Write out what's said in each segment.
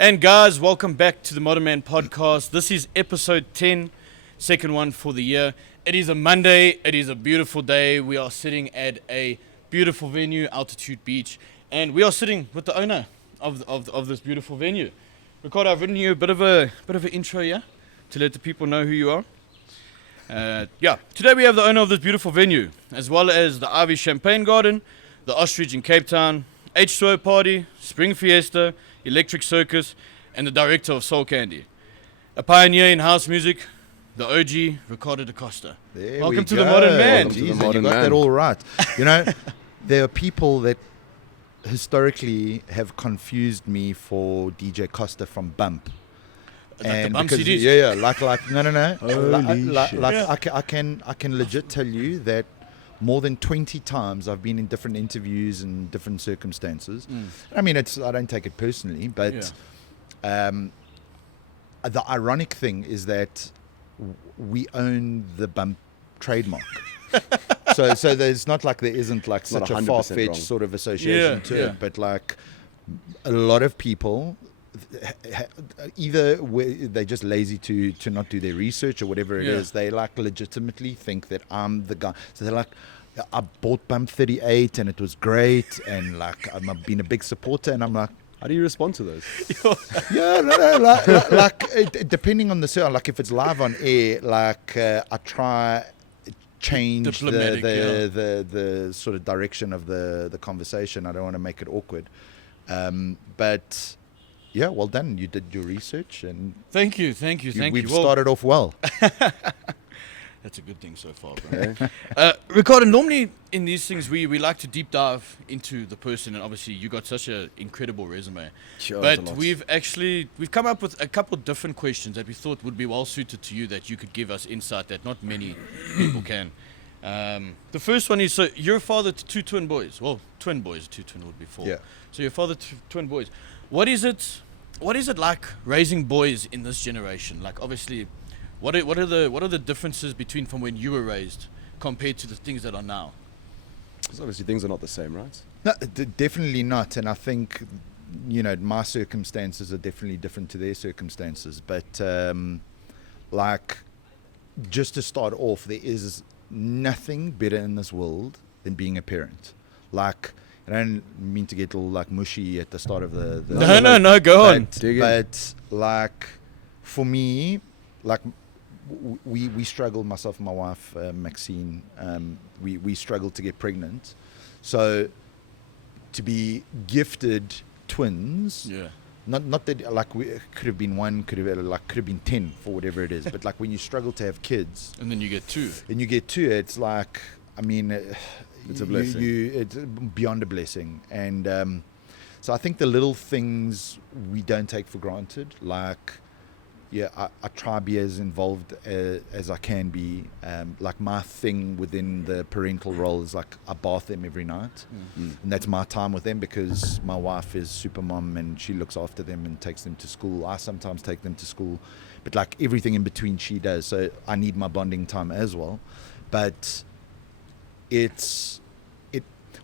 And guys, welcome back to the Modern Man Podcast. This is episode 10, second one for the year. It is a Monday. It is a beautiful day. We are sitting at a beautiful venue, Altitude Beach, and we are sitting with the owner of this beautiful venue. Ricardo, I've written you a bit of an intro, yeah, to let the people know who you are. Today we have the owner of this beautiful venue, as well as the Ivy Champagne Garden, the Ostrich in Cape Town, H20 Party, Spring Fiesta, Electric Circus, and the Director of Soul Candi. A pioneer in house music, the OG, Ricardo Da Costa. Welcome to the Modern Man. Jeez, you got that all right. You know, there are people that historically have confused me for DJ Costa from Bump. Like the Bump because, CDs? I can legit tell you that more than 20 times I've been in different interviews and different circumstances. I mean, I don't take it personally, but the ironic thing is that we own the Bump trademark. so there's not like there isn't like such a far-fetched sort of association to it, but like a lot of people either they're just lazy to not do their research or whatever it is. They like legitimately think that I'm the guy. So they're like, I bought Bump 38 and it was great, and like I've been a big supporter, and I'm like, how do you respond to those? Depending on the show, like if it's live on air, like I try change the sort of direction of the conversation. I don't want to make it awkward, but. Yeah, well done. You did your research, and thank you. We've started off well. That's a good thing so far, bro. Ricardo, normally in these things we like to deep dive into the person, and obviously you got such an incredible resume. Sure, but we've come up with a couple of different questions that we thought would be well suited to you, that you could give us insight that not many people can. The first one is, so you're a father to two twin boys. Well, twin boys, two twin would be four. Yeah. So you're a father to twin boys. What is it like raising boys in this generation? Like, obviously, what are the differences between from when you were raised compared to the things that are now? Because obviously things are not the same, right? No, definitely not. And I think, you know, my circumstances are definitely different to their circumstances. But like, just to start off, there is nothing better in this world than being a parent. Like, I don't mean to get all like mushy at the start of the No, go on. But like, for me, like we struggled, myself and my wife, Maxine, we struggled to get pregnant. So to be gifted twins, not that like we could have been one, could have been 10 for whatever it is, but like when you struggle to have kids, and then you get two, it's like, I mean, it's a blessing. It's beyond a blessing. And so I think the little things we don't take for granted, like, I try to be as involved as I can be. Like my thing within the parental role is like I bath them every night. And that's my time with them, because my wife is super mom and she looks after them and takes them to school. I sometimes take them to school, but like everything in between she does. So I need my bonding time as well. But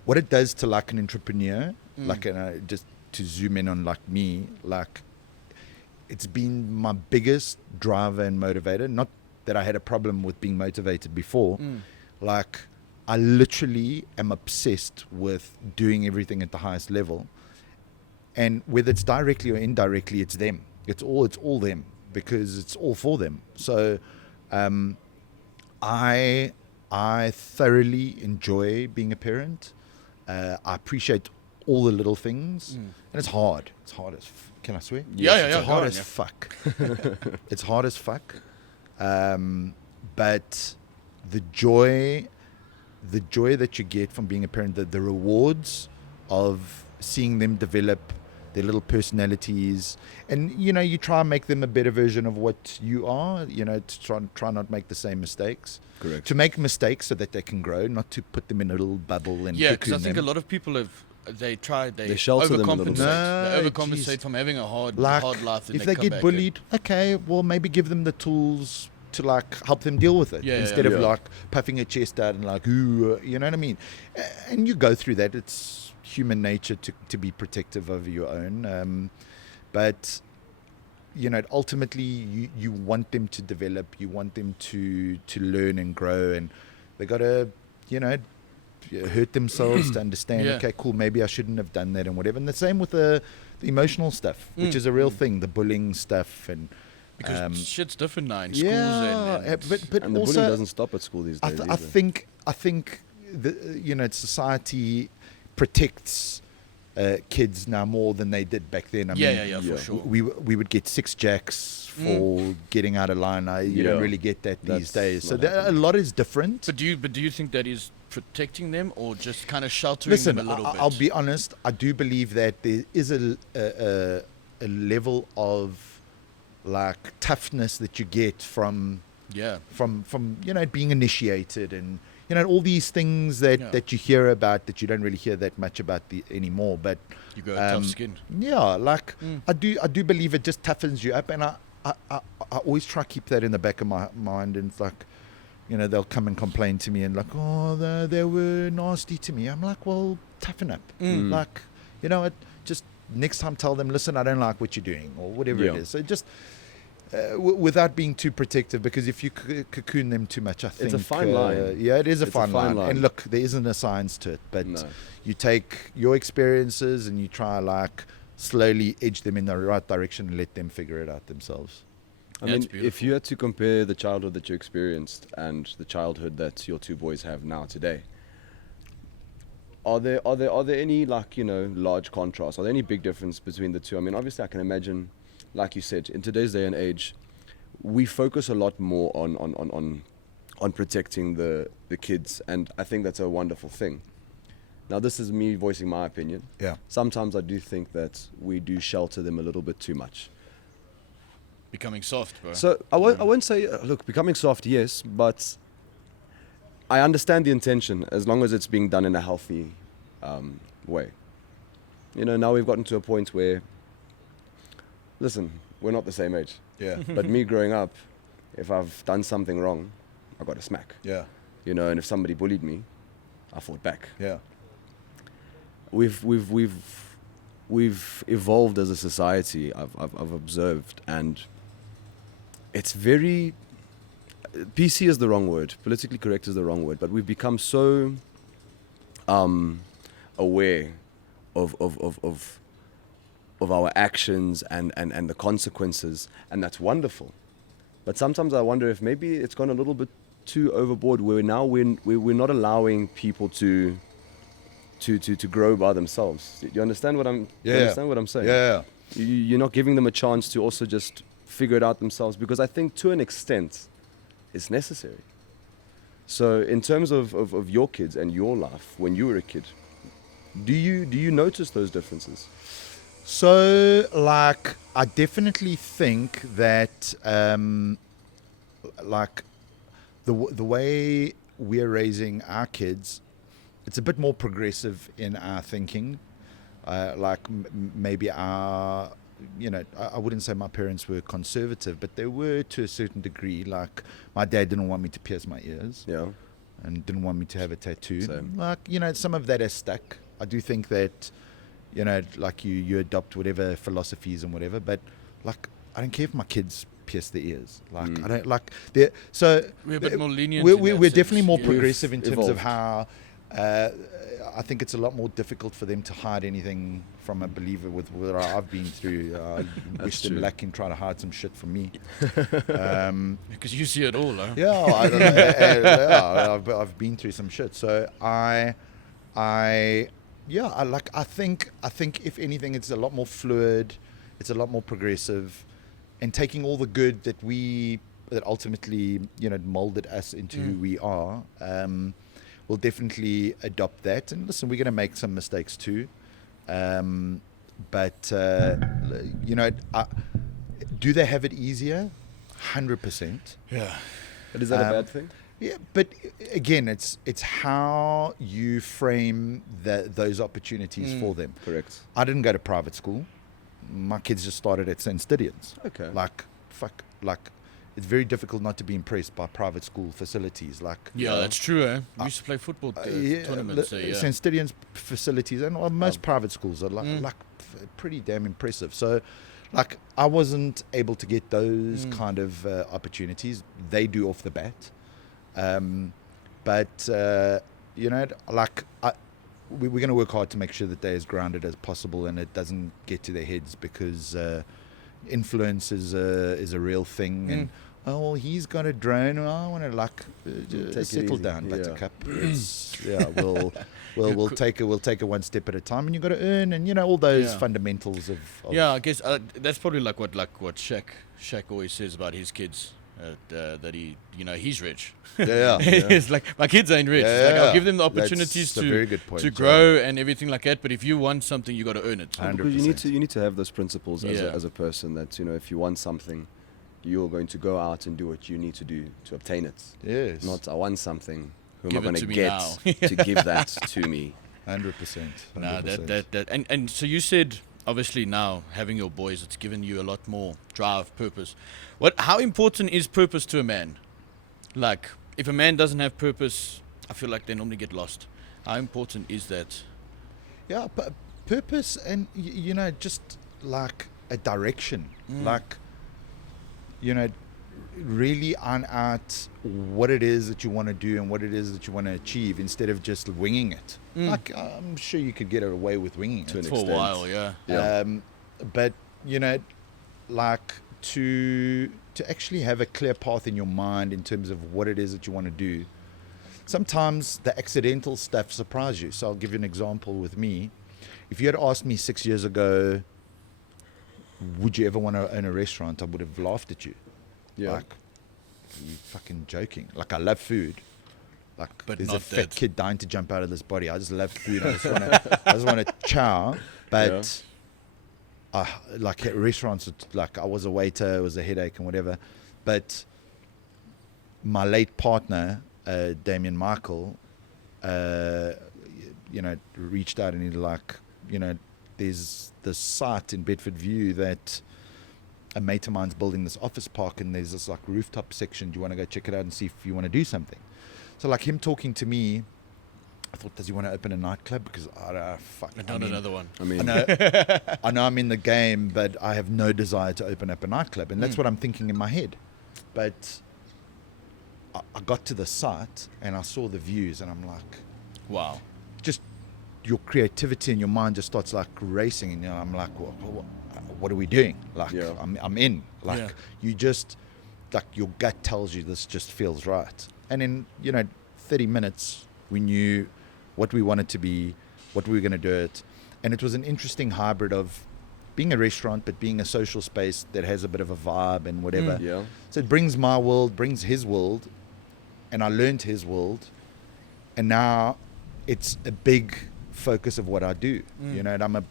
what it does to like an entrepreneur, like just to zoom in on like me, like it's been my biggest driver and motivator. Not that I had a problem with being motivated before. Like I literally am obsessed with doing everything at the highest level, and whether it's directly or indirectly, it's them. It's all them, because it's all for them. So I thoroughly enjoy being a parent. I appreciate all the little things, and it's hard. It's hard as can I swear? Yeah. It's hard as fuck. It's hard as fuck. But the joy that you get from being a parent, the rewards of seeing them develop their little personalities, and you know, you try and make them a better version of what you are, you know, to try not make the same mistakes. Correct. To make mistakes so that they can grow, not to put them in a little bubble and because I think a lot of people they shelter them a little overcompensate. bit. They overcompensate from having a hard life. If they get bullied, okay, well maybe give them the tools to like help them deal with it, instead of like puffing a chest out and like, ooh, you know what I mean? And you go through that. It's human nature to be protective of your own. But ultimately you want them to develop, you want them to learn and grow, and they got to, hurt themselves to understand, okay, cool, maybe I shouldn't have done that and whatever. And the same with the emotional stuff, which is a real thing, the bullying stuff. And because shit's different now in schools. But and the also, bullying doesn't stop at school these days. I think society protects kids now more than they did back then. I mean, for sure. We would get 6 jacks for getting out of line. You don't really get that these days. So a lot is different. But do you think that is protecting them or just kind of sheltering them a little bit? I'll be honest. I do believe that there is a level of like toughness that you get from being initiated, and all these things that you hear about that you don't really hear that much about anymore. But you got tough skin. Yeah, like I do believe it just toughens you up, and I always try to keep that in the back of my mind. And it's like, they'll come and complain to me and like, oh, they were nasty to me. I'm like, well, toughen up. Like, just next time tell them, listen, I don't like what you're doing, or whatever it is. So just without being too protective, because if you cocoon them too much, I think it's a fine line. It is a fine line. And look, there isn't a science to it, but you take your experiences and you try like slowly edge them in the right direction and let them figure it out themselves. I mean, if you had to compare the childhood that you experienced and the childhood that your 2 boys have now today, are there any large contrasts? Are there any big difference between the two? I mean, obviously I can imagine, like you said, in today's day and age, we focus a lot more on protecting the kids, and I think that's a wonderful thing. Now, this is me voicing my opinion. Yeah. Sometimes I do think that we do shelter them a little bit too much. Becoming soft, bro. So I won't say, look, becoming soft, yes, but I understand the intention as long as it's being done in a healthy way. Now we've gotten to a point where, listen, we're not the same age. Yeah. But me growing up, if I've done something wrong, I got a smack. Yeah. And if somebody bullied me, I fought back. Yeah. We've evolved as a society. I've observed, and it's very PC is the wrong word. Politically correct is the wrong word. But we've become so aware of our actions and the consequences, and that's wonderful. But sometimes I wonder if maybe it's gone a little bit too overboard, where now we're not allowing people to grow by themselves. Do you understand what I'm? Yeah. You understand what I'm saying? Yeah. You're not giving them a chance to also just figure it out themselves, because I think to an extent it's necessary. So in terms of your kids and your life when you were a kid, do you notice those differences? So, like, I definitely think that, like, the way we're raising our kids, it's a bit more progressive in our thinking. Maybe our, I wouldn't say my parents were conservative, but they were to a certain degree. Like, my dad didn't want me to pierce my ears. Yeah. And didn't want me to have a tattoo. Same. Like, some of that has stuck. I do think that, like you adopt whatever philosophies and whatever, but like, I don't care if my kids pierce their ears. Like, I don't like so we're a bit more lenient. We're definitely more progressive in terms evolved. of how, I think it's a lot more difficult for them to hide anything from a believer with what I've been through. Wish them luck in trying to hide some shit from me. Because you see it all, huh? Yeah, I don't know. I've been through some shit. So I think if anything, it's a lot more fluid, it's a lot more progressive, and taking all the good that ultimately molded us into who we are. We'll definitely adopt that. And listen, we're going to make some mistakes too. But do they have it easier? 100%. Yeah. But is that a bad thing? Yeah, but again, it's how you frame those opportunities for them. Correct. I didn't go to private school. My kids just started at St. Stidians. Okay. It's very difficult not to be impressed by private school facilities. That's true. Eh? We used to play football tournaments. St. Stidians facilities and most private schools are like pretty damn impressive. So, like I wasn't able to get those kind of opportunities. They do off the bat, but like we're going to work hard to make sure that they're as grounded as possible and it doesn't get to their heads, because influence is a real thing. And oh, he's got a drone. Oh, I want to settle down, Buttercup. We'll take it one step at a time, and you've got to earn, and all those fundamentals of I guess that's probably like what Shaq always says about his kids. That he's rich. It's like, my kids ain't rich. Like, I'll give them the opportunities to grow and everything like that. But if you want something, you got to earn it. 100%. Because you need to have those principles as a person. That if you want something, you're going to go out and do what you need to do to obtain it. Yes. Not I want something. Who Give am I it going to to get to give that to me? 100%. Nah, that and so you said, obviously now having your boys, it's given you a lot more drive, purpose. How important is purpose to a man? Like, if a man doesn't have purpose, I feel like they normally get lost. How important is that? Yeah, but purpose and just like a direction, like really iron out what it is that you want to do and what it is that you want to achieve, instead of just winging it. Like, I'm sure you could get away with winging it For a while, yeah. But like to actually have a clear path in your mind in terms of what it is that you want to do. Sometimes the accidental stuff surprises you. So I'll give you an example with me. If you had asked me 6 years ago, would you ever want to own a restaurant, I would have laughed at you. Yeah. Like, are you fucking joking? Like, I love food. Like, But there's not a fat that. kid dying to jump out of this body. I just love food. I just want to chow. But like at restaurants, like I was a waiter, it was a headache and whatever. But my late partner, Damien Michael, reached out and he's like, there's this site in Bedford View that a mate of mine's building this office park, and there's this like rooftop section. Do you want to go check it out and see if you want to do something? So like him talking to me, I thought, does he want to open a nightclub? Because Another one. I mean, I know I'm in the game, but I have no desire to open up a nightclub, and that's what I'm thinking in my head. But I got to the site and I saw the views, and I'm like, Wow. just your creativity and your mind just starts like racing, and I'm like, what are we doing? Like, I'm in. Like, you just, like, your gut tells you this just feels right. And in 30 minutes, we knew what we wanted to be, what we were going to do it. And it was an interesting hybrid of being a restaurant, but being a social space that has a bit of a vibe and whatever. Yeah. So it brings my world, brings his world, and I learned his world. And now it's a big focus of what I do. And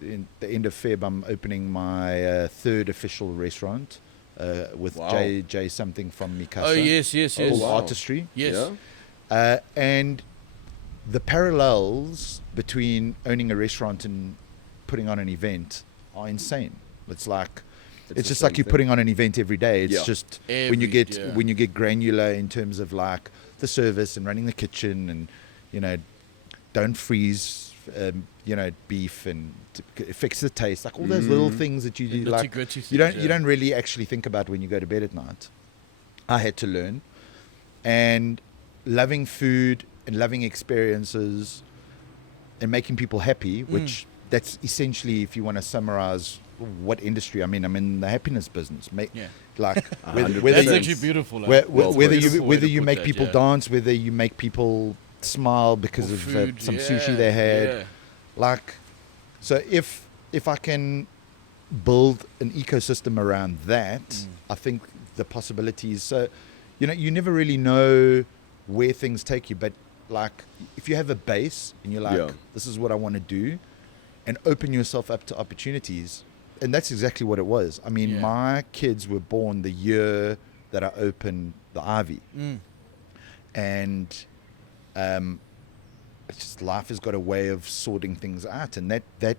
in the end of Feb, I'm opening my third official restaurant with Jay something from Mikasa. Oh, yes. Called Artistry. Yes. Yeah. And the parallels between owning a restaurant and putting on an event are insane. It's like it's just like you're putting on an event every day. It's just when you get granular in terms of like the service and running the kitchen, and don't freeze beef and fix the taste, like all those little things that you do, like you don't really actually think about when you go to bed at night. I had to learn, and loving food and loving experiences and making people happy, which that's essentially, if you want to summarize what industry I'm in the happiness business. Like whether that's actually beautiful. Whether you make people dance, whether you make people smile because of food, some sushi they had, like, so if I can build an ecosystem around that, I think the possibilities. So you never really know where things take you, but like if you have a base and you're like, this is what I want to do, and open yourself up to opportunities. And that's exactly what it was. I mean, my kids were born the year that I opened the Ivy. And it's just, life has got a way of sorting things out, and that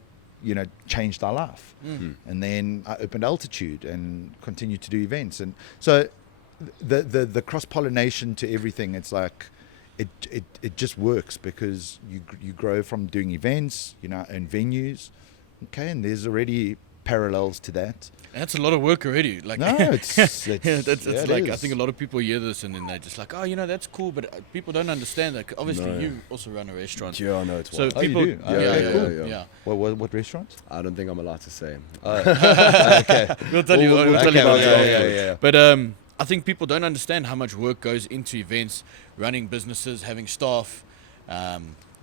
changed our life. And then I opened Altitude and continued to do events. And so the cross-pollination to everything, it's like it just works, because you grow from doing events, and venues. Okay, and there's already parallels to that. And that's a lot of work already. Like, No, it's that's it like, I is. think a lot of people hear this and then they're just like, oh, you know, that's cool, but people don't understand that. Obviously, No. you also run a restaurant. Yeah, I know it's So wild. Oh, you people, do? Oh, yeah, okay, yeah, cool. yeah, Yeah. yeah. What restaurant? I don't think I'm allowed to say. Okay. We'll tell you. We'll We'll tell okay, you about yeah, it. yeah. But I think people don't understand how much work goes into events, running businesses, having staff.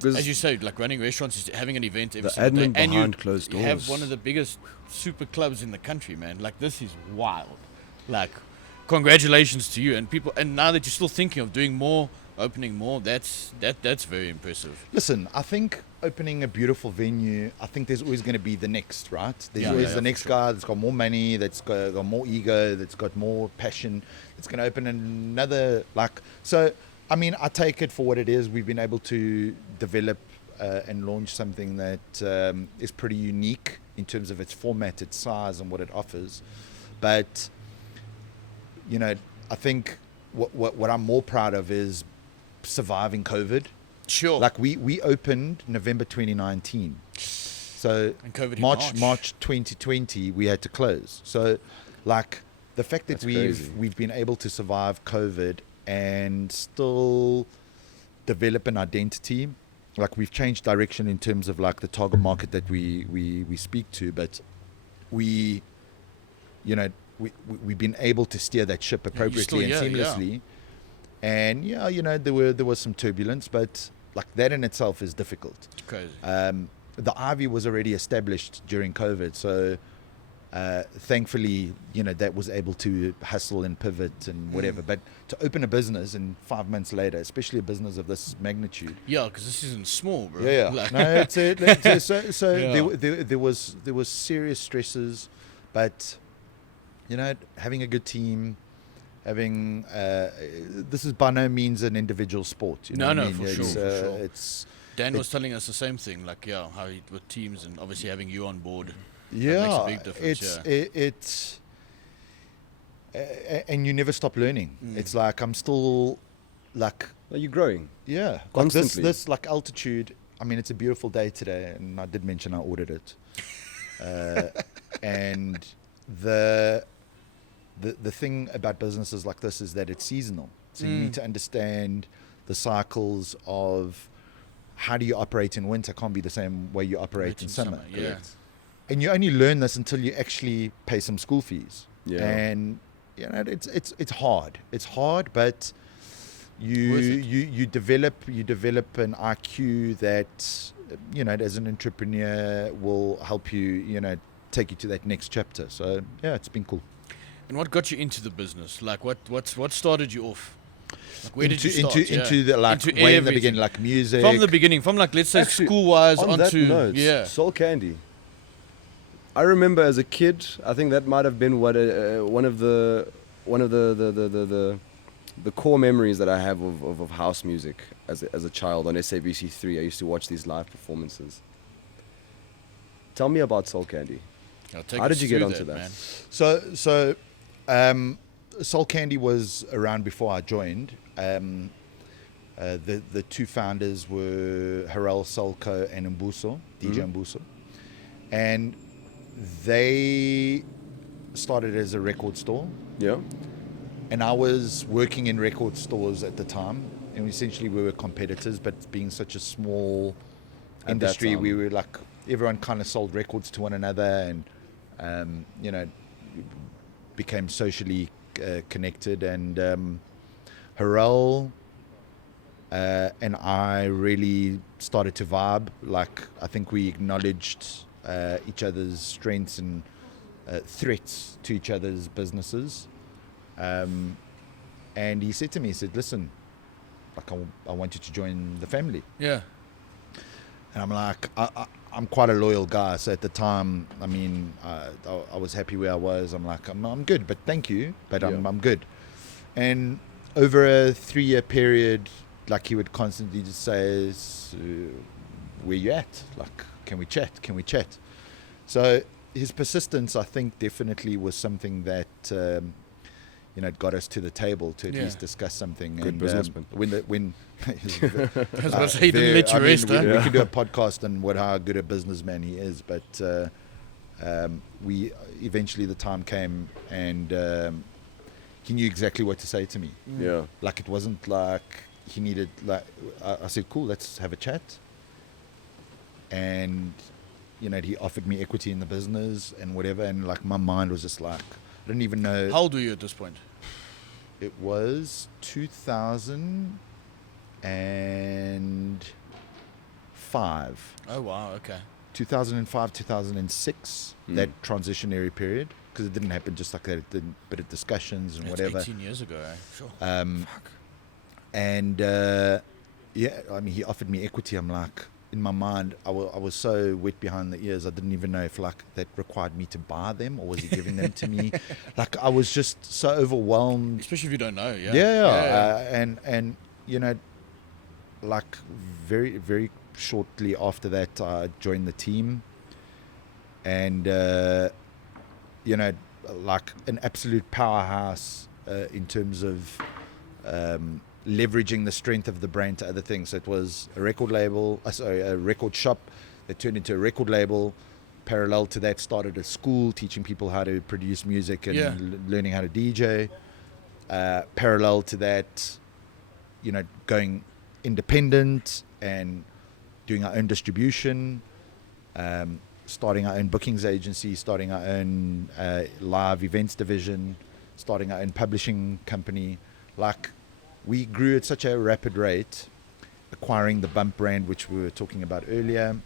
'Cause As you say, like running restaurants is having an event every the single day. admin And behind closed you have doors. one of the biggest super clubs in the country, man. Like, this is wild. Like, congratulations to you. And people, and now that you're still thinking of doing more, opening more, that's very impressive. Listen, I think opening a beautiful venue, I think there's always going to be the next, right? There's Yeah, always yeah, the for next sure. guy that's got more money, that's got more ego, that's got more passion. It's going to open another, like, so, I mean, I take it for what it is. We've been able to develop and launch something that is pretty unique in terms of its format, its size, and what it offers. But, you know, I think what I'm more proud of is surviving COVID. Sure. Like we opened November 2019, so And COVID hit March 2020 we had to close. So, like the fact that That's crazy. we've been able to survive COVID and still develop an identity, like we've changed direction in terms of like the target market that we speak to, but we, you know, we've been able to steer that ship appropriately still- and yeah, seamlessly. And yeah, you know, there was some turbulence, but like that in itself is difficult. It's crazy. The Ivy was already established during COVID, so thankfully, you know, that was able to hustle and pivot and whatever. But to open a business and 5 months later, especially a business of this magnitude, Yeah, because this isn't small, bro. yeah, Like, no, so Yeah. there was serious stresses, but you know, having a good team, having this is by no means an individual sport. You know No, what I no, mean? for It's, sure, for sure. It's Dan was telling us the same thing, like, yeah, how he, with teams and obviously having you on board. yeah, makes a big difference, it's and you never stop learning. It's like I'm still like Are you growing? yeah, like Constantly. this like altitude. I mean, it's a beautiful day today, and I did mention I ordered it. And the thing about businesses like this is that it's seasonal. So you need to understand the cycles of how do you operate in winter can't be the same way you operate in summer. Yeah. And you only learn this until you actually pay some school fees. Yeah. And you know, it's hard. It's hard, but Worth you develop an IQ that, you know, as an entrepreneur will help you, you know, take you to that next chapter. So yeah, it's been cool. And what got you into the business? Like, what started you off? Like, where did you into start? into the like Into way in the everything. beginning, like music. From the beginning, from like, let's say Actually, school-wise on that onto, note, yeah. Soul Candi. I remember as a kid, I think that might have been what one of the core memories that I have of house music as a child on SABC3. I used to watch these live performances. Tell me about Soul Candi. I'll take How us did you get through onto that? man? So Soul Candi was around before I joined. The two founders were Harel Solco and Mbuso, DJ Mbuso. And they started as a record store. Yeah. And I was working in record stores at the time. And essentially we were competitors, but being such a small At that industry, time. we were like, everyone kind of sold records to one another and, you know, became socially connected. And Harel and I really started to vibe. Like, I think we acknowledged each other's strengths and threats to each other's businesses. And he said to me, he said, listen, like I want you to join the family. Yeah. And I'm like, I'm quite a loyal guy. So at the time, I mean, I was happy where I was. I'm like, I'm good, but thank you, but Yeah. I'm good. And over a 3-year period, like he would constantly just say, where you at? Like, can we chat? Can we chat? So his persistence, I think, definitely was something that, you know, got us to the table to at Yeah. least discuss something. Good and businessman. when I was about to say, he didn't let you I mean, rest, huh? we Yeah. could do a podcast on how good a businessman he is, but we eventually the time came, and he knew exactly what to say to me. Yeah. Like, it wasn't like he needed, like, I said, cool, let's have a chat. And, you know, he offered me equity in the business and whatever. And, like, my mind was just like, I didn't even know. How old were you at this point? It was 2005. Oh, wow, okay. 2005, 2006, that transitionary period, because it didn't happen just like that. It did a bit of discussions and That's whatever. 18 years ago, eh? Sure. Fuck. And yeah, I mean, he offered me equity. I'm like, in my mind, I was so wet behind the ears. I didn't even know if like that required me to buy them or was he giving them to me. Like, I was just so overwhelmed. Especially if you don't know, yeah. Yeah. And you know, like very, very shortly after that, I joined the team. And, you know, like an absolute powerhouse in terms of leveraging the strength of the brand to other things. So it was a record label, a record shop that turned into a record label. Parallel to that, started a school teaching people how to produce music and learning how to DJ. Parallel to that, you know, going independent and doing our own distribution, starting our own bookings agency, starting our own live events division, starting our own publishing company. Like, we grew at such a rapid rate, acquiring the Bump brand, which we were talking about earlier.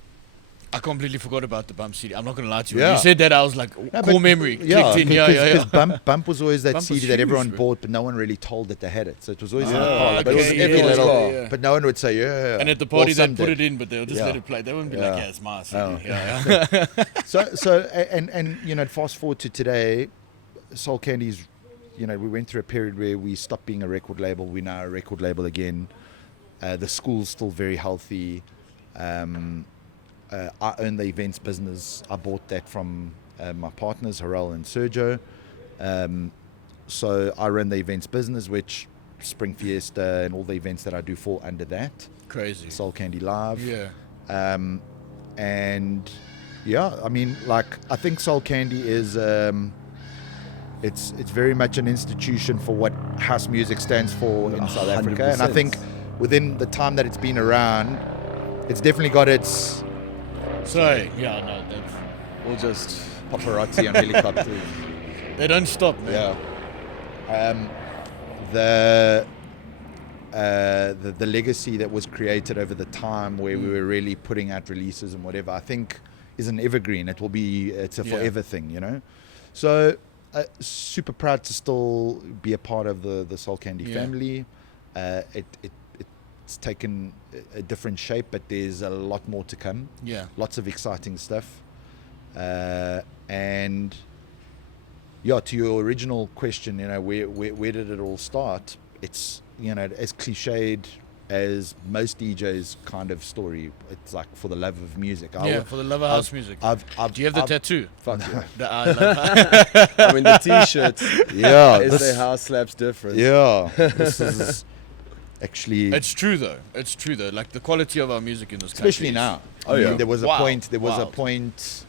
I completely forgot about the Bump CD. I'm not going to lie to you. Yeah. When you said that, I was like, cool memory. Yeah, Clicked in. Yeah. Bump was always that Bump CD was that huge, everyone bro. bought, but no one really told that they had it. So it was always in the Ah, car. But it was okay, every yeah, little. yeah. But no one would say, yeah. And at the party, Or they'd some put did. it in, but they'll just Yeah. let it play. They wouldn't be Yeah. like, yeah, it's my CD. Oh. Yeah. So and you know, fast forward to today, Soul Candi's, you know, we went through a period where we stopped being a record label. We're now a record label again. The school's still very healthy. I own the events business. I bought that from my partners, Harel and Sergio. So I run the events business, which Spring Fiesta and all the events that I do fall under that. Crazy. Soul Candi Live. Yeah. And yeah, I mean, like, I think Soul Candi is it's very much an institution for what house music stands for in South Africa. And I 100%. think within the time that it's been around, it's definitely got its Sorry. Yeah, no. That's, Or just paparazzi on helicopters. they don't stop, man. Yeah. The legacy that was created over the time where we were really putting out releases and whatever, I think is an evergreen. It's a forever thing, you know. So super proud to still be a part of the Soul Candi family. It's taken a different shape, but there's a lot more to come. Yeah. Lots of exciting stuff. And yeah, to your original question, you know, where did it all start? It's, you know, as cliched as most DJs kind of story. It's like for the love of music. For the love of house music. Do you have the tattoo? fuck yeah. The I love I mean, the t-shirts. Yeah, SA House slaps different. yeah. This is actually, It's true though. Like the quality of our music in this country. especially is- now. Oh, I mean, yeah. there was a Wow. point. There was a Wild. point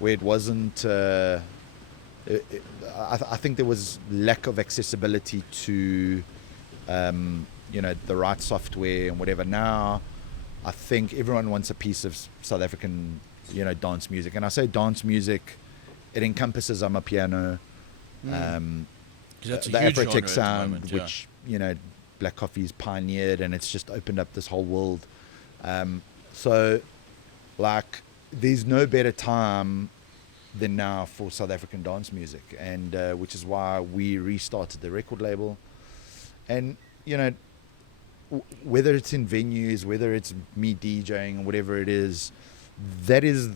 where it wasn't. I think there was lack of accessibility to, you know, the right software and whatever. Now, I think everyone wants a piece of South African, you know, dance music. And I say dance music, it encompasses Amapiano, 'Cause that's a the huge Afrotech genre at the sound, moment, yeah. which, you know, Black Coffee's pioneered, and it's just opened up this whole world. So, like, there's no better time than now for South African dance music, and which is why we restarted the record label. And, you know, whether it's in venues, whether it's me DJing, whatever it is, that is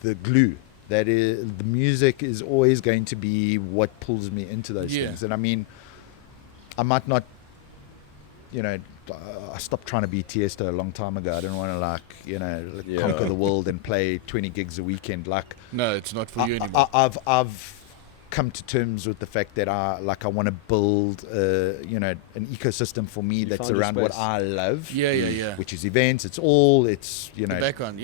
the glue. That is, the music is always going to be what pulls me into those things. And I mean, I might not, you know, I stopped trying to be Fiesta a long time ago. I didn't want to, like, you know, conquer the world and play 20 gigs a weekend. Like, No, it's not for you anymore. I've come to terms with the fact that I want to build, an ecosystem for me that's found your around what space. I love. Yeah. Which is events. It's the background,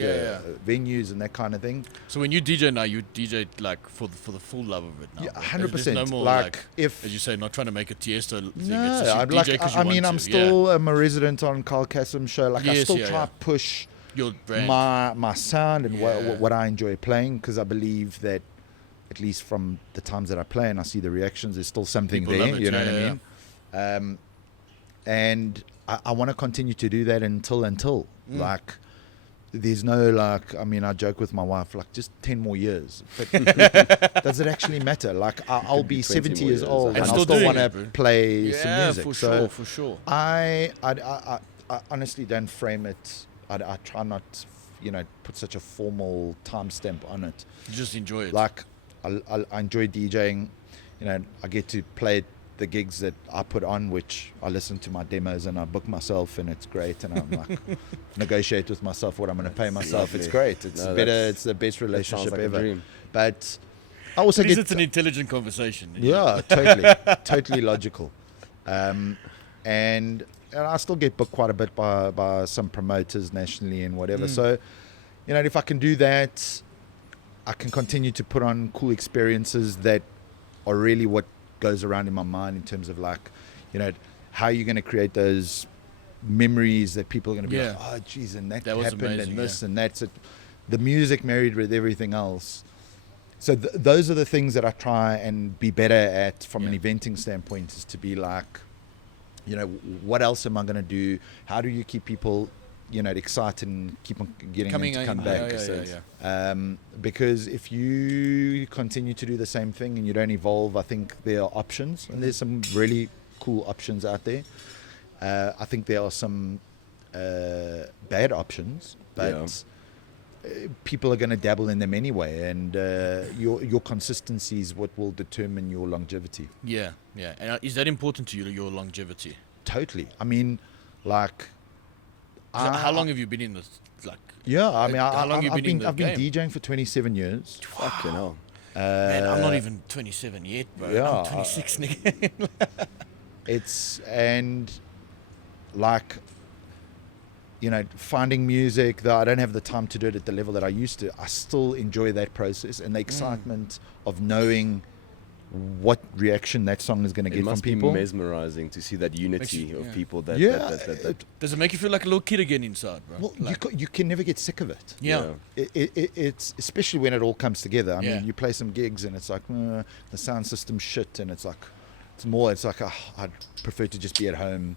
venues and that kind of thing. So when you DJ now, you DJ like for the full love of it now. Yeah, right? 100%. There's no more like if as you say, not trying to make a Tiesto thing. no, it's just I'd you DJ 'cause you I mean, want I'm to. still a resident on Carl Kassem's show. Like I Yes, still yeah, try yeah. to push Your brand. my sound and Yeah. what I enjoy playing, because I believe that at least from the times that I play and I see the reactions, there's still something People there. love it, You know yeah, what I mean? And I want to continue to do that until like. There's no I joke with my wife, like, just 10 more years. But does it actually matter? Like, I'll be 20 70 more years years, old and and still I'll still doing want it, to bro. play some Yeah, music. for sure. I honestly don't frame it. I try not, put such a formal timestamp on it. You just enjoy it. Like, I enjoy DJing. I get to play the gigs that I put on, which I listen to my demos and I book myself, and it's great. And I'm like, negotiate with myself what I'm going to pay myself. lovely. It's great. It's No, better. that's- It's the best That sounds relationship like a ever. dream. But I also At least get it's an intelligent conversation. yeah, totally logical. And I still get booked quite a bit by some promoters nationally and whatever. So, if I can do that, I can continue to put on cool experiences that are really what goes around in my mind in terms of how you're going to create those memories that people are going to be like, oh, geez, and that was happened amazing, and this and that's it. The music married with everything else. So those are the things that I try and be better at from an eventing standpoint, is to be like, what else am I going to do? How do you keep people, excited and keep on getting them to come back? Because if you continue to do the same thing and you don't evolve, I think there are options, and there's some really cool options out there. I think there are some bad options, but people are going to dabble in them anyway, and your consistency is what will determine your longevity. Yeah. And is that important to you, your longevity? Totally. I mean, like, How long have you been in this? Like, yeah, I mean, how long have you been in the I've been game? DJing for 27 years. Fucking hell. Man, I'm not even 27 yet, bro. yeah, I'm 26 nigga. Finding music, though I don't have the time to do it at the level that I used to, I still enjoy that process and the excitement of knowing what reaction that song is going to It get from must be people. mesmerizing to see that unity of people that, Yeah, that Does it make you feel like a little kid again inside, bro? Well, Like, you can never get sick of it. yeah. It's especially when it all comes together. I Yeah. mean, you play some gigs and it's like the sound system shit, and it's like I'd prefer to just be at home,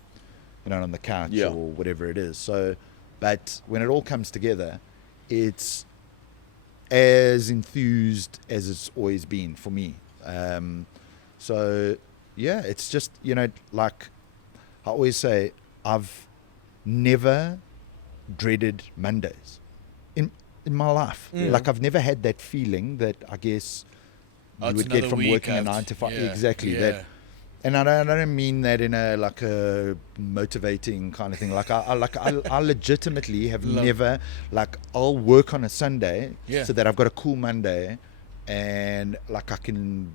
on the couch Yeah. or whatever it is. So, but when it all comes together, it's as enthused as it's always been for me. So yeah, it's just, like I always say, I've never dreaded Mondays in my life. Like, I've never had that feeling that I guess you it's would get another from week working a out. 9 to 5. Yeah, Exactly. yeah. That. And I don't mean that in a motivating kind of thing. Like, I legitimately have never, like, I'll work on a Sunday so that I've got a cool Monday, and like I can,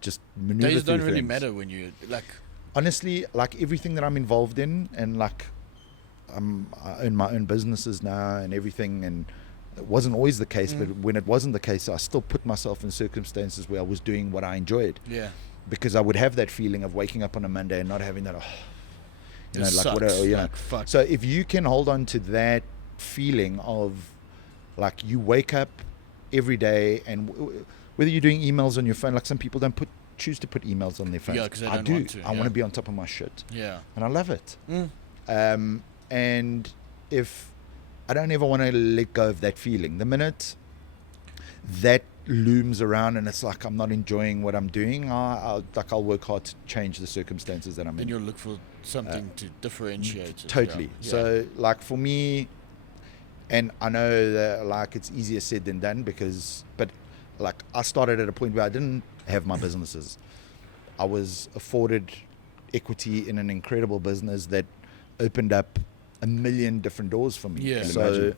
just maneuver Days through don't really things. matter when you, like... Honestly, like, everything that I'm involved in, and like I own my own businesses now and everything, and it wasn't always the case, but when it wasn't the case, I still put myself in circumstances where I was doing what I enjoyed. Yeah. Because I would have that feeling of waking up on a Monday and not having that, It like, sucks. what, Like, fuck. So if you can hold on to that feeling of, like, you wake up every day, and whether you're doing emails on your phone, like, some people don't choose to put emails on their phones. Yeah, 'cause they I don't do. want to, I want to be on top of my shit, Yeah. and I love it. Mm. And if I don't ever want to let go of that feeling, the minute that looms around and it's like I'm not enjoying what I'm doing, I'll work hard to change the circumstances that I'm Then in. you'll look for something to differentiate it. Totally. Yeah. So, like, for me, and I know that, like, it's easier said than done, but like, I started at a point where I didn't have my businesses. I was afforded equity in an incredible business that opened up a million different doors for me. Yeah. So,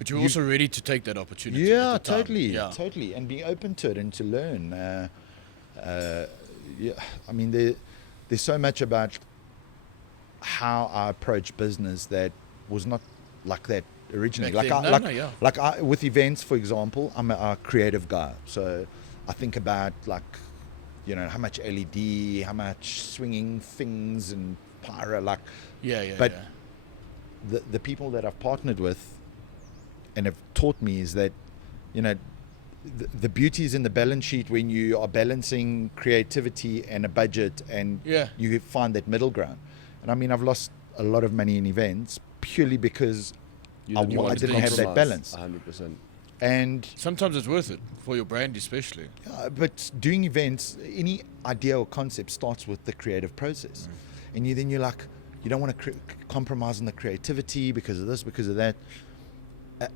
But you're also ready to take that opportunity. Yeah, at the time. totally, and being open to it and to learn. Yeah, I mean, there's so much about how I approach business that was not like that originally. Back then. With events, for example, I'm a creative guy, so I think about like, you know, how much LED, how much swinging things and pyro, like. But the people that I've partnered with and have taught me is that, you know, the beauty is in the balance sheet when you are balancing creativity and a budget, and you find that middle ground. And I mean, I've lost a lot of money in events purely because I didn't have that balance. 100%. And sometimes it's worth it for your brand, especially. But doing events, any idea or concept starts with the creative process, and you're like, you don't want to compromise on the creativity because of this, because of that.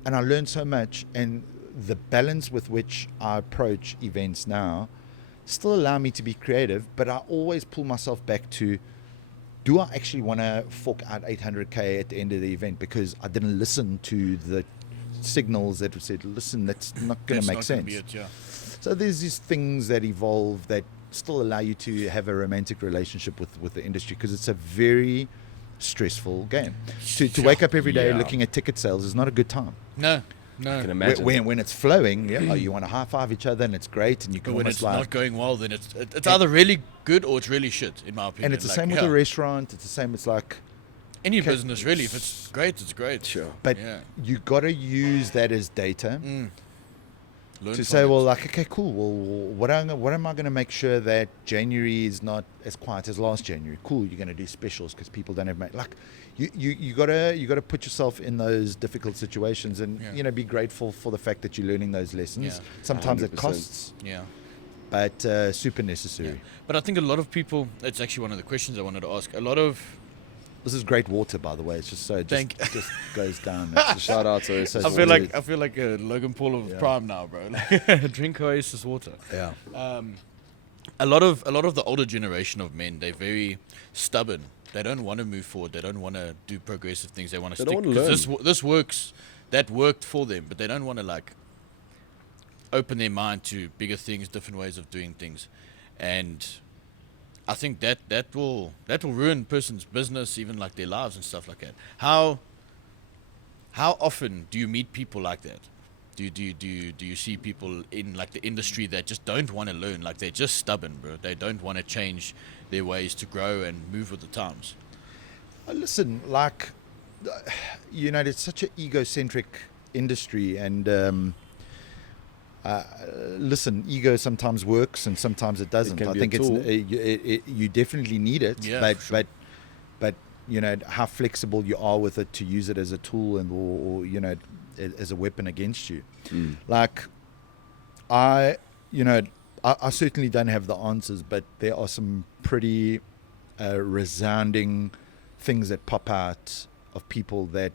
And I learned so much, and the balance with which I approach events now still allow me to be creative, but I always pull myself back to, do I actually want to fork out 800K at the end of the event because I didn't listen to the signals that said, listen, that's not going to make sense. So there's these things that evolve that still allow you to have a romantic relationship with the industry, because it's a very stressful game. To wake up every day looking at ticket sales is not a good time. No. I can imagine. When it's flowing, you want to high five each other and it's great, and you can. But when it's not going well, then it's either really good or it's really shit, in my opinion. And it's the same with a restaurant. It's the same. It's like any business, really. If it's great, it's great. Sure. But you got to use that as data Learn to say, it. well, like, okay, cool. Well, what am I going to make sure that January is not as quiet as last January? Cool, you're going to do specials because people don't have like. You gotta put yourself in those difficult situations, and you know, be grateful for the fact that you're learning those lessons. Sometimes 100%. It costs, but super necessary. But I think a lot of people. It's actually one of the questions I wanted to ask. A lot of this is great water, by the way. It's just so just goes down. It's Shout out to I feel like a Logan Paul of Prime now, bro. Like, drink Oasis water. Yeah. A lot of the older generation of men, they're very stubborn. They don't want to move forward. They don't want to do progressive things. They want to stick. Because this works. That worked for them, but they don't want to like open their mind to bigger things, different ways of doing things, and I think that will ruin a person's business, even like their lives and stuff like that. How often do you meet people like that? Do you see people in like the industry that just don't want to learn? Like, they're just stubborn, bro. They don't want to change their ways to grow and move with the times. Listen, like, you know, it's such an egocentric industry, and listen, ego sometimes works and sometimes it doesn't. I think you definitely need it, but you know how flexible you are with it to use it as a tool and or you know, as a weapon against you. Like, I certainly don't have the answers, but there are some pretty resounding things that pop out of people that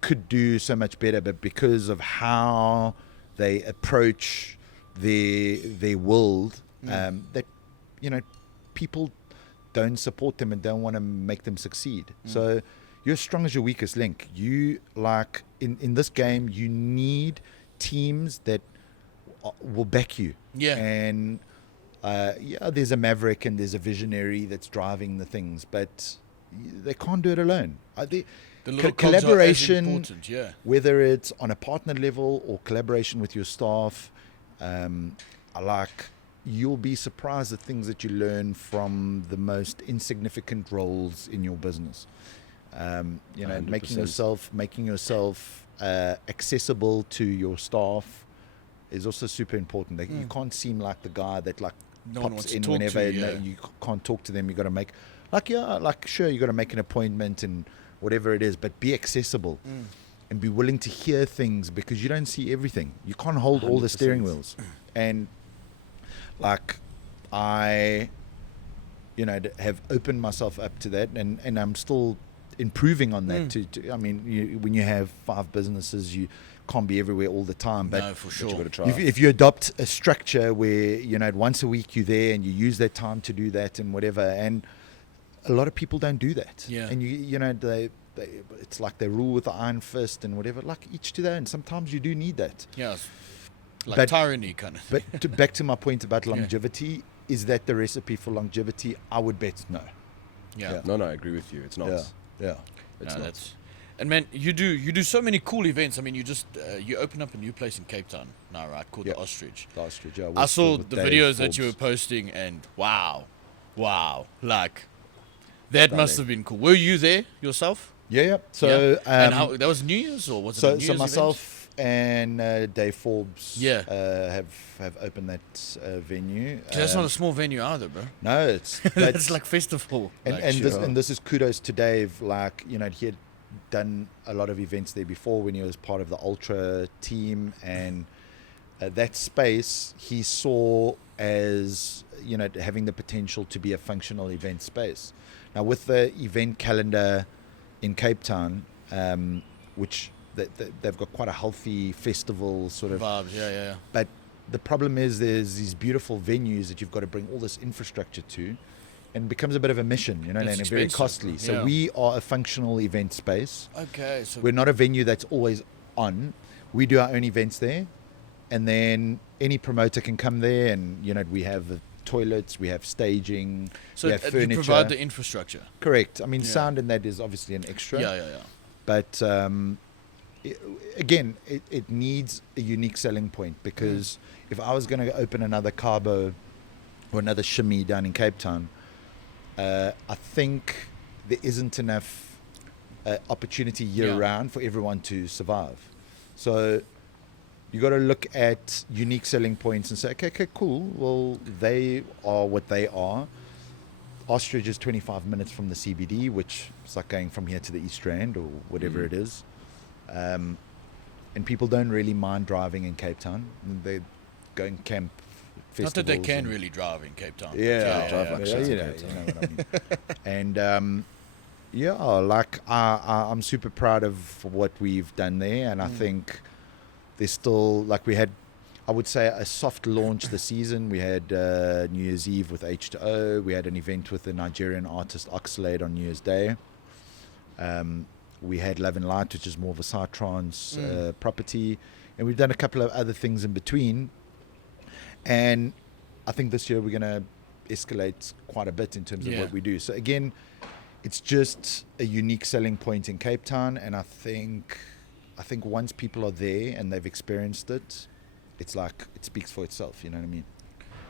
could do so much better, but because of how they approach their world, that, you know, people don't support them and don't want to make them succeed. So you're as strong as your weakest link. You, like, in this game, you need teams that will back you. And there's a maverick and there's a visionary that's driving the things, but they can't do it alone. The collaboration, whether it's on a partner level or collaboration with your staff, you'll be surprised at things that you learn from the most insignificant roles in your business. You know, 100%. making yourself accessible to your staff is also super important. Like, you can't seem like the guy that like pops in whenever you can't talk to them. You got to make sure you got to make an appointment and whatever it is, but be accessible and be willing to hear things, because you don't see everything. You can't hold 100%. All the steering wheels. And like, I, you know, have opened myself up to that, and I'm still improving on that. I mean, when you have 5 businesses, you can't be everywhere all the time, but no, for sure. If you adopt a structure where, you know, once a week you're there and you use that time to do that and whatever, and a lot of people don't do that. And you know, it's like they rule with the iron fist and whatever. Like each to their own. Sometimes you do need that. Yeah, it's like But- tyranny kind of. But back to my point about longevity, is that the recipe for longevity? I would bet no. Yeah. No, I agree with you. It's not. Yeah. It's No, not. that's, and man, you do so many cool events. I mean, you just you open up a new place in Cape Town now, right? Called Yeah. the Ostrich. The Ostrich, yeah, I with- saw with the Dave videos that you were Forbes. posting, and wow, like that must Stunning. have been cool. Were you there yourself? Yeah. So yeah. And how that was New Year's or was it a so New Year's myself and Dave Forbes Yeah. have opened that venue. event? 'Cause that's not a small venue either, bro. No, it's That's like festival. and, like, and this sure. and this is kudos to Dave. Like, you know, he had done a lot of events there before when he was part of the Ultra team, and that space he saw as, you know, having the potential to be a functional event space. Now with the event calendar in Cape Town, which they've got quite a healthy festival sort of, vibes. Yeah. but the problem is there's these beautiful venues that you've got to bring all this infrastructure to, and it becomes a bit of a mission, you know, It's and very expensive. costly. So Yeah. we are a functional event space. Okay, so We're not a venue that's always on. We do our own events there, and then any promoter can come there, and, you know, we have the toilets, we have staging, so we have you furniture. provide the infrastructure. Correct. I mean, Yeah. sound and that is obviously an extra. Yeah. But again, it needs a unique selling point, because if I was going to open another Cabo or another shimmy down in Cape Town, I think there isn't enough opportunity year Yeah. round for everyone to survive. So you got to look at unique selling points and say, okay, cool. Well, they are what they are. Ostrich is 25 minutes from the CBD, which is like going from here to the East Rand or whatever it is. And people don't really mind driving in Cape Town. They go and camp. Not that they festivals can and- really drive in Cape Town. Yeah, drive like shit in you know Cape Town. what I mean. And like I'm super proud of what we've done there, and I think there's still, like, we had, I would say, a soft launch this season. We had New Year's Eve with H20. We had an event with the Nigerian artist Oxlade on New Year's Day. We had Love and Light, which is more of a psytrance property, and we've done a couple of other things in between. And I think this year we're going to escalate quite a bit in terms of Yeah. what we do. So again, it's just a unique selling point in Cape Town, and I think once people are there and they've experienced it, it's like it speaks for itself. You know what I mean?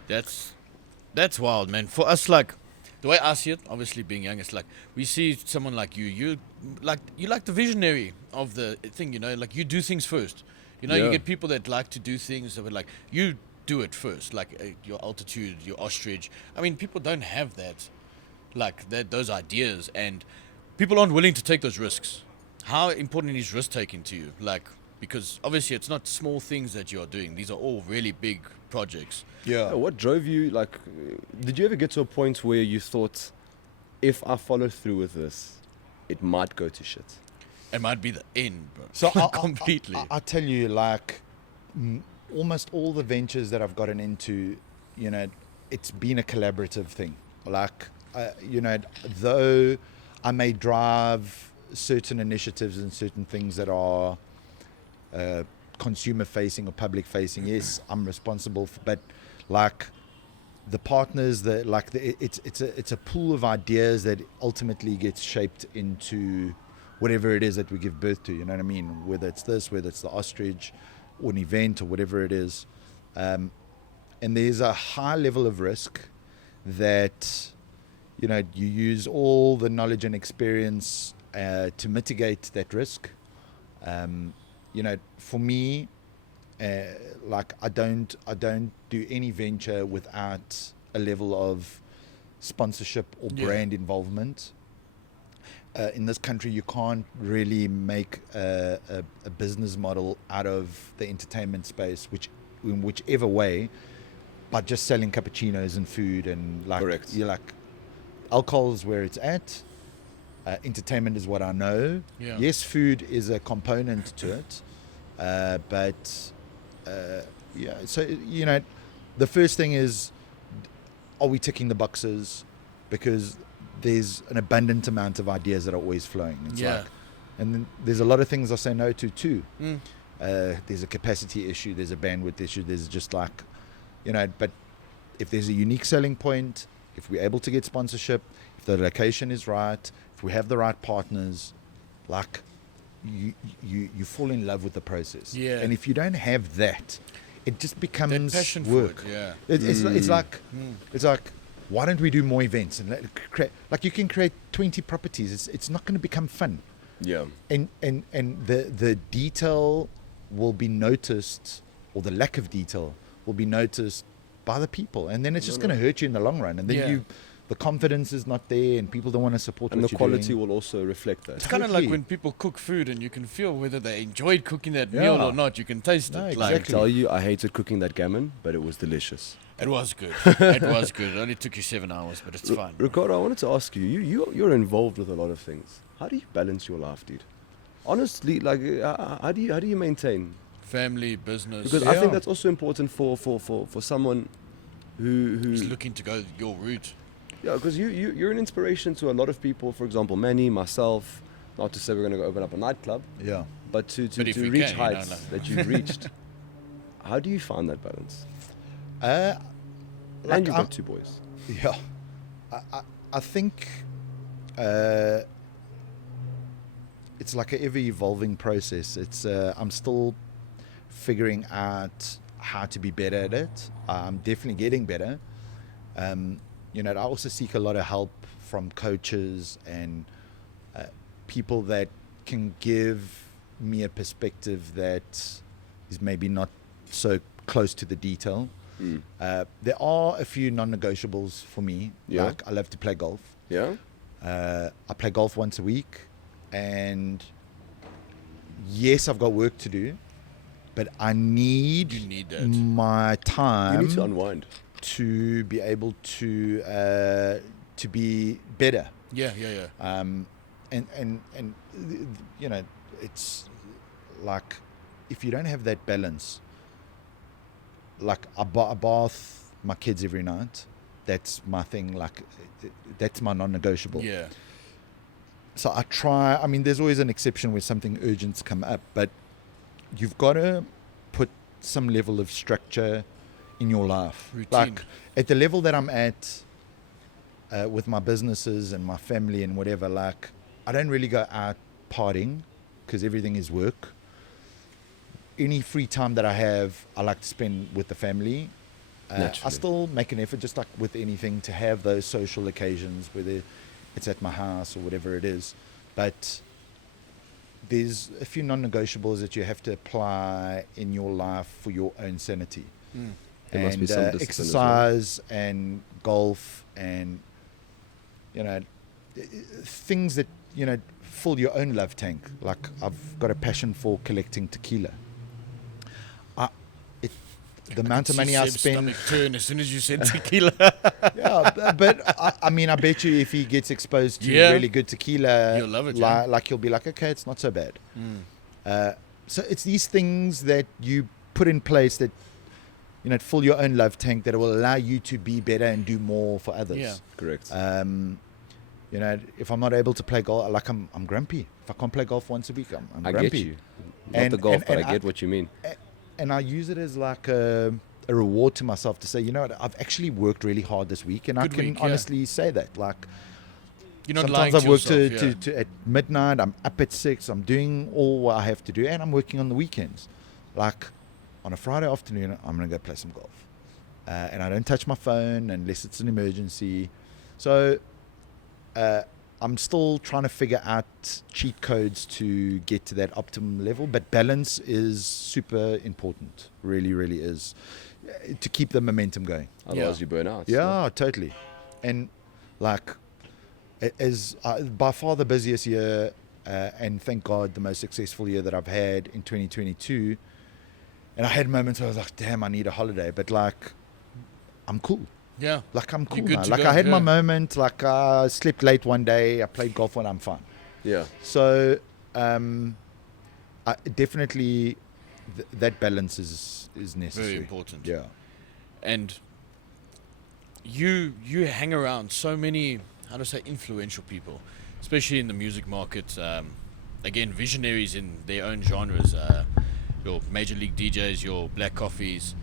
That's wild, man. For us, like, the way I see it, obviously being young, it's like we see someone like you like the visionary of the thing, you know, like you do things first. You know, you Yeah. get people that like to do things that would like you do it first, like your altitude, your ostrich. I mean, people don't have that, like those ideas, and people aren't willing to take those risks. How important is risk taking to you? Like, because obviously it's not small things that you are doing. These are all really big projects. Yeah, what drove you, like, did you ever get to a point where you thought, if I follow through with this, it might go to shit? It might be the end, bro. So completely. I tell you, like, almost all the ventures that I've gotten into, you know, it's been a collaborative thing. Like, you know, though I may drive certain initiatives and certain things that are consumer facing or public facing, yes, I'm responsible for, but like the partners that it's a pool of ideas that ultimately gets shaped into whatever it is that we give birth to, you know what I mean? Whether it's this, whether it's the ostrich or an event or whatever it is. And there's a high level of risk that, you know, you use all the knowledge and experience to mitigate that risk. You know, for me, like I don't do any venture without a level of sponsorship or brand involvement. In this country, you can't really make a business model out of the entertainment space, in whichever way, by just selling cappuccinos and food and like. Correct. You're like, alcohol is where it's at. Entertainment is what I know. Yeah. Yes, food is a component to it, but yeah. So, you know, the first thing is, are we ticking the boxes? Because there's an abundant amount of ideas that are always flowing. It's Yeah. like, And then there's a lot of things I say no to too. Mm. There's a capacity issue, there's a bandwidth issue, there's just like, but if there's a unique selling point, if we're able to get sponsorship, if the location is right, if we have the right partners, like you fall in love with the process. Yeah. And if you don't have that, it just becomes That passion work. for it, yeah. It's like, why don't we do more events and like you can create 20 properties. It's not going to become fun. Yeah. And the detail will be noticed, or the lack of detail will be noticed by the people, and then it's just going to hurt you in the long run. And then the confidence is not there, and people don't want to support. And what the you're quality doing. will also reflect that. It's kind of like when people cook food and you can feel whether they enjoyed cooking that meal or not. You can taste No, it. exactly. I tell you, I hated cooking that gammon, but it was delicious. It was good. It was good. It only took you 7 hours, but it's fine. Ricardo, I wanted to ask you, you're involved with a lot of things. How do you balance your life, dude? Honestly, like, how do you maintain? Family, business. Because I think that's also important for someone who's Who's looking to go your route. Yeah, because you're an inspiration to a lot of people. For example, Manny, myself. Not to say we're going to go open up a nightclub, Yeah. but to if we reach can, heights that you've reached. How do you find that balance? Like And you've got 2 boys. Yeah. I think it's like an ever evolving process. It's I'm still figuring out how to be better at it. I'm definitely getting better. I also seek a lot of help from coaches and people that can give me a perspective that is maybe not so close to the detail. There are a few non-negotiables for me. Yeah. Like I love to play golf. Yeah? I play golf once a week, and yes, I've got work to do, but I need, You need that. my time You need to unwind. to be able to be better. Yeah. And it's like if you don't have that balance, like I bath my kids every night. That's my thing. Like that's my non-negotiable. Yeah. So I try. I mean, there's always an exception where something urgent's come up, but you've got to put some level of structure in your life. Routine. Like at the level that I'm at with my businesses and my family and whatever, like I don't really go out partying because everything is work. Any free time that I have, I like to spend with the family. I Naturally. still make an effort, just like with anything, to have those social occasions, whether it's at my house or whatever it is. But there's a few non-negotiables that you have to apply in your life for your own sanity. There must be And some discipline as well. exercise and golf and things that fill your own love tank. Like I've got a passion for collecting tequila. The amount of money I spend. Stomach turn as soon as you said tequila. Yeah, but I mean, I bet you if he gets exposed to really good tequila, He'll love it, yeah. like he'll be like, okay, it's not so bad. So it's these things that you put in place that fill your own love tank, that will allow you to be better and do more for others. Yeah. Correct. If I'm not able to play golf, like I'm grumpy. If I can't play golf once a week, I'm I grumpy. get you. Not the golf, but I get what you mean. And I use it as like a reward to myself to say, I've actually worked really hard this week, and Good I can week, yeah. honestly say that. Like You're not lying sometimes to I work yourself, to at midnight. I'm up at 6. I'm doing all what I have to do, and I'm working on the weekends. Like on a Friday afternoon, I'm gonna go play some golf, and I don't touch my phone unless it's an emergency. So I'm still trying to figure out cheat codes to get to that optimum level, but balance is super important. Really, really is, to keep the momentum going. Otherwise, you burn out. Yeah, totally. And like, as by far the busiest year, and thank God the most successful year that I've had in 2022. And I had moments where I was like, damn, I need a holiday. But like, I'm cool. Yeah. Like I'm cool You're good now. to Like go, I had my yeah. moment. Like I slept late one day. I played golf when I'm fine. Yeah. So I definitely that balance is necessary. Very important. Yeah. And you hang around so many, how to say, influential people, especially in the music market. again, visionaries in their own genres. Your major league DJs, your black coffees.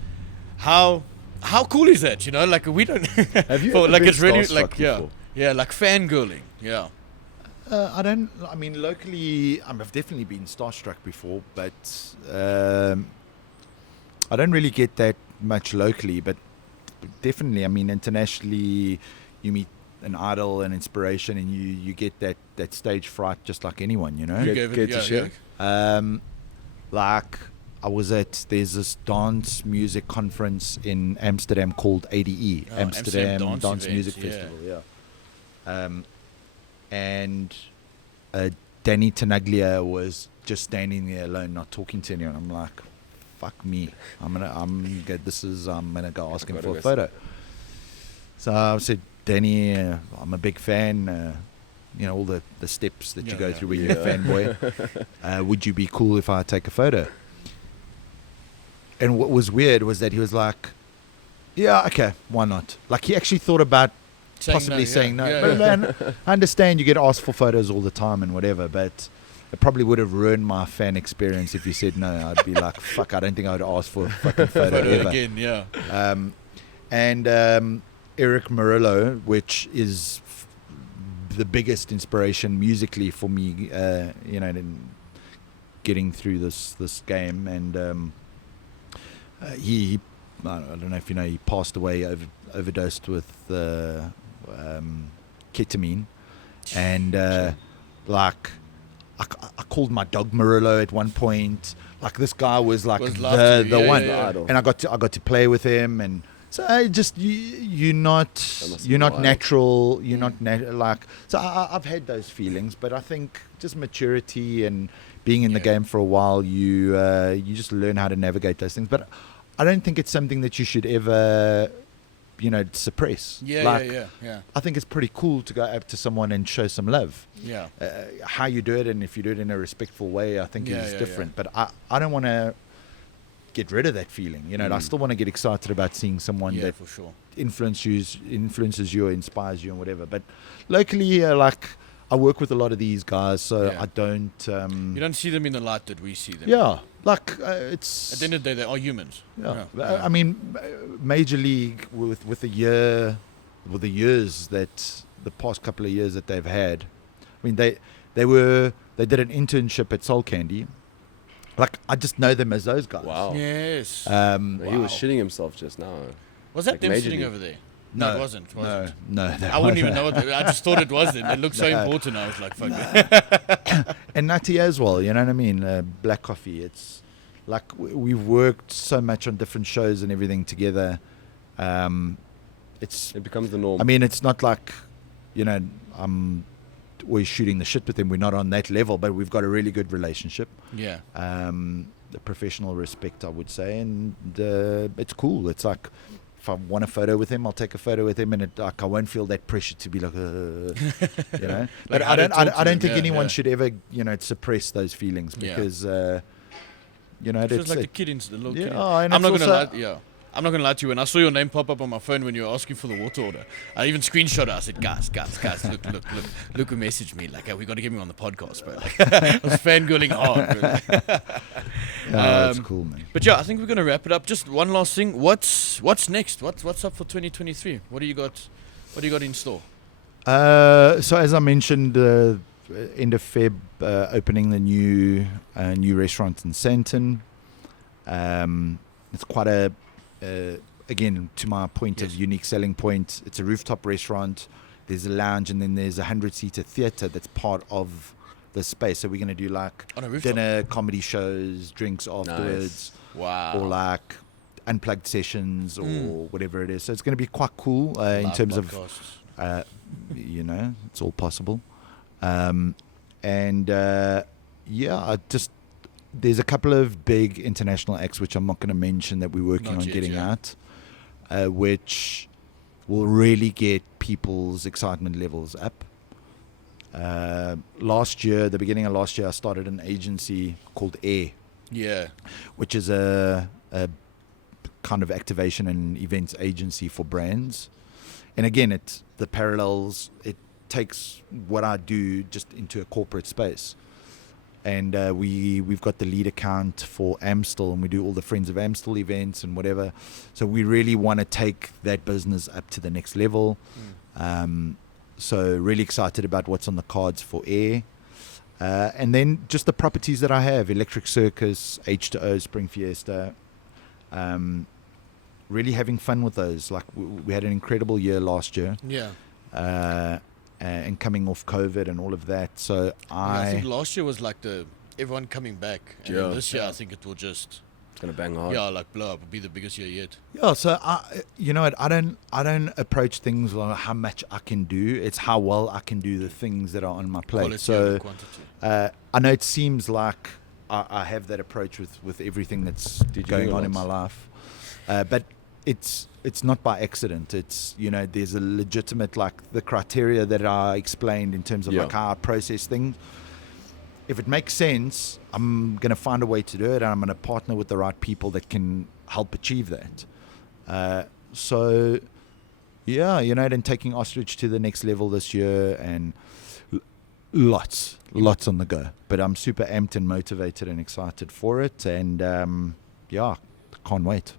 How cool is that? You know, like we don't. Have you for, ever like been it's really starstruck like before? like fangirling. Yeah. I mean, locally, I've definitely been starstruck before, but I don't really get that much locally. But definitely, I mean, internationally, you meet an idol, an inspiration, and you get that stage fright just like anyone, you know. You gave it- Get to share? Like there's this dance music conference in Amsterdam called ADE, Oh, Amsterdam Amsterdam Dance Event, Music yeah. Festival, yeah. And Danny Tenaglia was just standing there alone, not talking to anyone. I'm like, fuck me, I'm gonna go ask him Gotta for go a photo. So I said, Danny, I'm a big fan. You know, all the steps that you go through when you're a fanboy. Would you be cool if I take a photo? And what was weird was that he was like, yeah, okay, why not? Like he actually thought about possibly saying no. But man, I understand you get asked for photos all the time and whatever, but it probably would have ruined my fan experience if you said no. I'd be like, fuck, I don't think I would ask for a fucking photo ever. again, yeah. And Eric Murillo, which is the biggest inspiration musically for me, you know, in getting through this game. And he I don't know if you know, he passed away, overdosed with ketamine. And like I called my dog Murillo at one point. Like this guy was like the one. Idol. And I got to play with him. And so I just you're not natural. You're not like. So I've had those feelings, but I think just maturity and being in the game for a while, you just learn how to navigate those things. But I don't think it's something that you should ever, you know, suppress. Yeah. I think it's pretty cool to go up to someone and show some love. Yeah. How you do it, and if you do it in a respectful way, I think is different. But I don't want to get rid of that feeling. You know, I still want to get excited about seeing someone that for sure. influences you, or inspires you, and whatever. But locally, like I work with a lot of these guys, so I don't. You don't see them in the light that we see them. Yeah, like it's. At the end of the day, they are humans. Yeah. I mean, Major League with the years that the past couple of years that they've had. I mean, they did an internship at Soul Candi. Like I just know them as those guys. Wow. Yes. He was shitting himself just now. Was that like them Major sitting League. over there? No, it wasn't. No. I wouldn't even know what I just thought it was them. It looked so important. I was like, fuck it. And Nutty as well, you know what I mean? Black Coffee. It's like we've worked so much on different shows and everything together. It becomes the norm. I mean, it's not like, you know, I'm always shooting the shit with him. We're not on that level, but we've got a really good relationship. Yeah. The professional respect, I would say, and it's cool. It's like, if I want a photo with him, I'll take a photo with him, and I won't feel that pressure to be like, you know. But I don't think anyone should ever, you know, suppress those feelings, because, you know, it's like the kid in the little kid. Oh, and I'm not it's gonna also- lie. I'm not gonna lie to you. When I saw your name pop up on my phone when you were asking for the water order, I even screenshot it. I said, "Guys, look who messaged me. Like, we got to get me on the podcast, bro." Like, I was fangirling hard. Bro. that's cool, man. But yeah, I think we're gonna wrap it up. Just one last thing. What's next? What's up for 2023? What do you got? What do you got in store? So as I mentioned, end of Feb, opening the new restaurant in Sandton. It's quite a again, to my point of unique selling point. It's a rooftop restaurant. There's a lounge, and then there's a 100-seater theatre that's part of the space. So we're going to do like dinner, comedy shows, drinks afterwards. Nice. Wow. Or like unplugged sessions or whatever it is. So it's going to be quite cool in terms podcasts. of, you know, it's all possible. There's a couple of big international acts which I'm not going to mention that we're working on getting out, which will really get people's excitement levels up. The beginning of last year, I started an agency called Air. Yeah. Which is a kind of activation and events agency for brands. And again, it's the parallels. It takes what I do just into a corporate space. And we've got the lead account for Amstel, and we do all the Friends of Amstel events and whatever. So we really want to take that business up to the next level. So really excited about what's on the cards for air. And then just the properties that I have, Electric Circus, H2O, Spring Fiesta. Really having fun with those. Like we had an incredible year last year. Yeah. And coming off COVID and all of that. So I think last year was like everyone coming back. And then this year I think it will just... It's going to bang hard. Yeah, like blow up. It'll be the biggest year yet. Yeah, so I don't approach things like how much I can do. It's how well I can do the things that are on my plate. Quality So over quantity. I know it seems like I have that approach with everything that's going on in my life, but it's not by accident. It's there's a legitimate the criteria that I explained in terms of how I process things. If it makes sense, I'm going to find a way to do it, and I'm going to partner with the right people that can help achieve that. So, yeah, then taking Ostrich to the next level this year, and lots on the go. But I'm super amped and motivated and excited for it, and can't wait.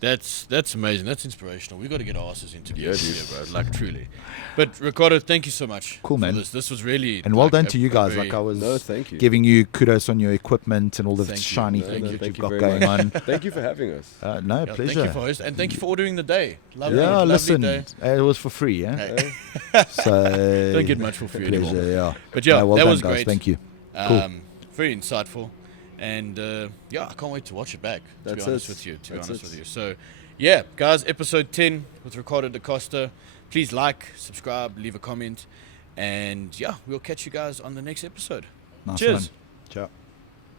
That's amazing. That's inspirational. We've got to get our asses into the area, bro. Like, truly. But, Ricardo, thank you so much. Cool, man. This was really... And well done to you guys. I was thank you. giving you kudos on your equipment and all the shiny things that you've got going on. Thank you for having us. Pleasure. Thank you for hosting. And thank you for ordering the day. Lovely day. It was for free, yeah? Hey. So don't get much for free anymore. Yeah. But well that done, was guys. great. Thank you. Cool. Very insightful. And, I can't wait to watch it back, to be honest with you. So... yeah, guys, episode 10 with Ricardo Da Costa. Please like, subscribe, leave a comment. And, we'll catch you guys on the next episode. Nice Cheers. one. Ciao.